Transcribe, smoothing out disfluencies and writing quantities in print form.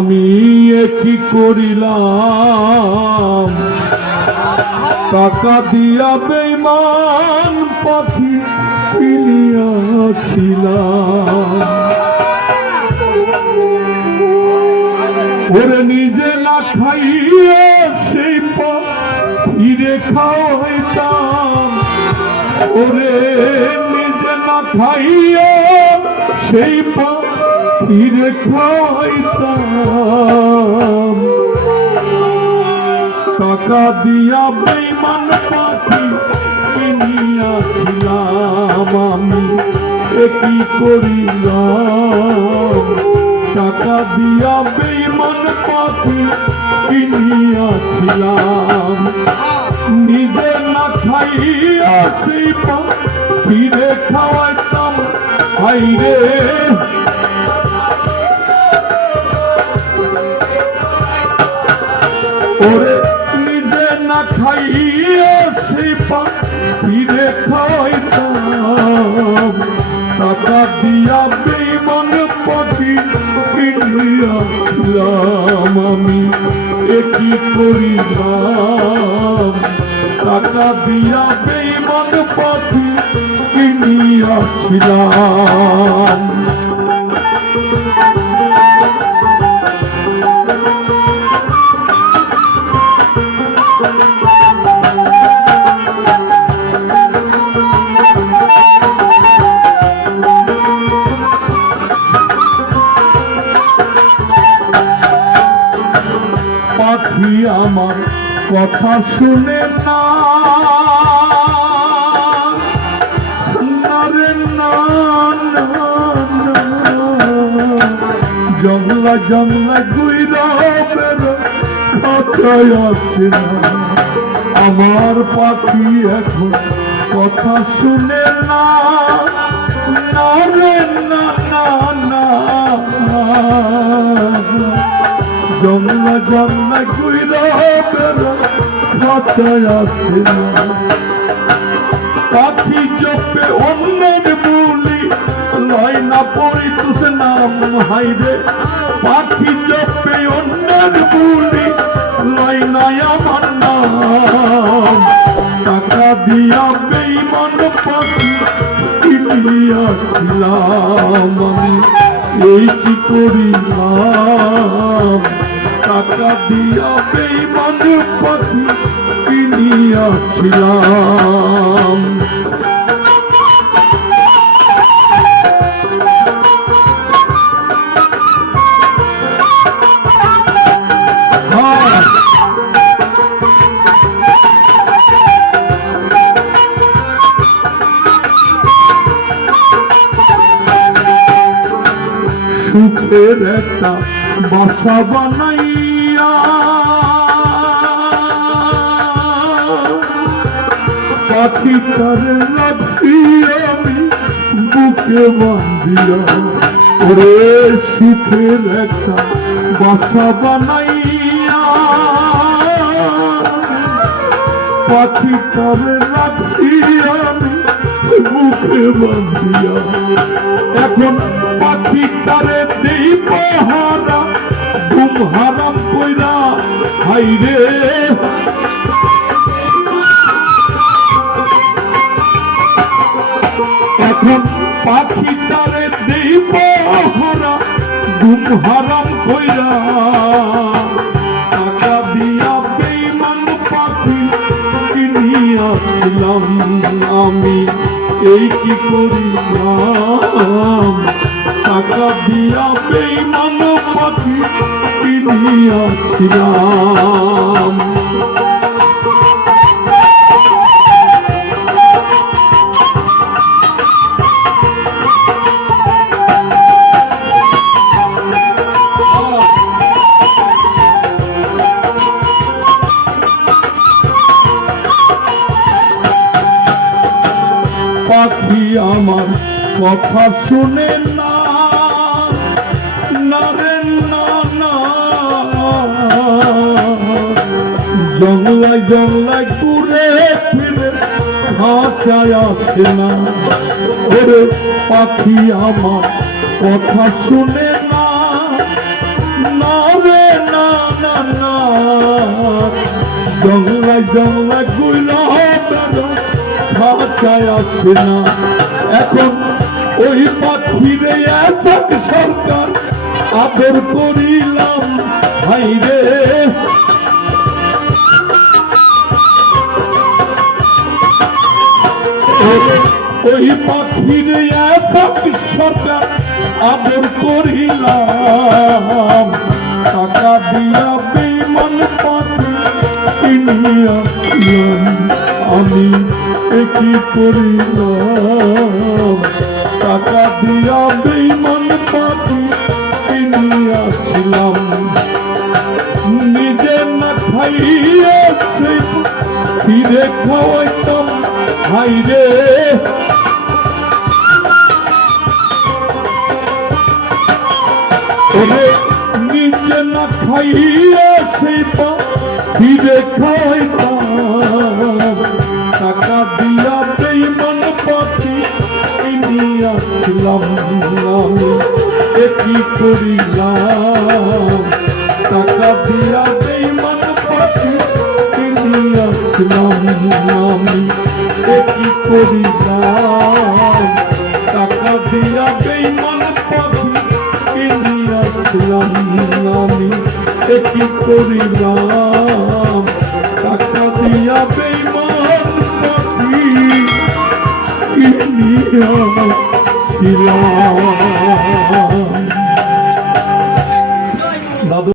আমি কি করিলাম টাকা দিয়া বেঈমান পাখি কিনিয়াছিলাম ওরে নিজে না খাইয়ে সেই পাখিরে খাওয়াইতাম ওরে নিজে না খাইয়ে সেই পাখিরে খাওয়াইতাম টাকা দিয়া বেঈমান পাখি কিনিয়াছিলাম আমি কি করিলাম টাকা দিয়া বেঈমান পাখি কিনিয়াছিলাম নিজে না খাইয়া সেই পাখিরে খাওয়াইতাম হাইরে ওরে নিজে না খাইয়া সেই পাখিরে খাওয়াইতাম টাকা দিয়া বেঈমান পাখি কিনিয়াছিলাম আমি কি করিলাম টাকা দিয়া বেঈমান পাখি কিনিয়াছিলাম পাখি আমার কথা শুনে না রে না জংলা জংলা গুইরা বেরো কাছায় আছে না আমার পাখি এখন কথা শুনে না রে না না জংলা জংলা গুইরা বেরো কাছায় আছে না পাখি চোপে অন্যের বুলি লয় না পরিতুষ নাম হাইরে পাখি চোপে অন্যের বুলি লয় না আমার নাম টাকা দিয়া বেঈমান পাখি কিনিয়াছিলাম আমি কি করিলাম টাকা দিয়া বেঈমান পাখি কিনিয়াছিলাম সুখের একটা বাসা বানাইয়া পাখিটারে রাখছি আমি বুকে বান্ধিয়া ওরে সুখের একটা বাসা বানাইয়া পাখিটারে রাখছি আমি বুকে বান্ধিয়া এখন পাখিটারে দেই পাহারা ঘুম হারাম কইরা হাইরে এখন পাখিটারে দেই পাহারা ঘুম হারাম কইরা টাকা দিয়া বেঈমান পাখি কিনিয়াছিলাম আমি কি করিলাম টাকা দিয়া বেঈমান পাখি কিনিয়াছিলাম পাখি আমার কথা শুনে না রে না জংলায় জংলায় ঘুরে ফিরে খাঁচায় আছে না ওরে পাখি আমার কথা শুনে না জংলায় জংলায় গুইলা খাঁচায় আসে না। এখন ওই পাখিরে আসাক সরকার আদর করিলাম ভাইরে। ওই পাখিরে আসাক সরকার আদর করিলাম, টাকা দিয়া বেঈমান পাখি কিনিয়াছিলাম আমি, কি করিলাম। টাকা দিয়া বেঈমান পাখি কিনিয়াছিলাম, নিজে না খাইয়াছে ফিরে খাওয়াইতাম হাইরে। নিজে না খাইয়াছে ফিরে খাওয়াইতাম, টাকা দিয়া বেঈমান পাখি কিনিয়াছিলাম আমি, কি করিলাম। টাকা দিয়া বেঈমান পাখি কিনিয়াছিলাম আমি, কি করিলাম। টাকা দিয়া বেঈমান পাখি কিনিয়াছিলাম আমি, কি করিলাম। টাকা দিয়া বেঈমান পাখি কিনিয়াছিলাম।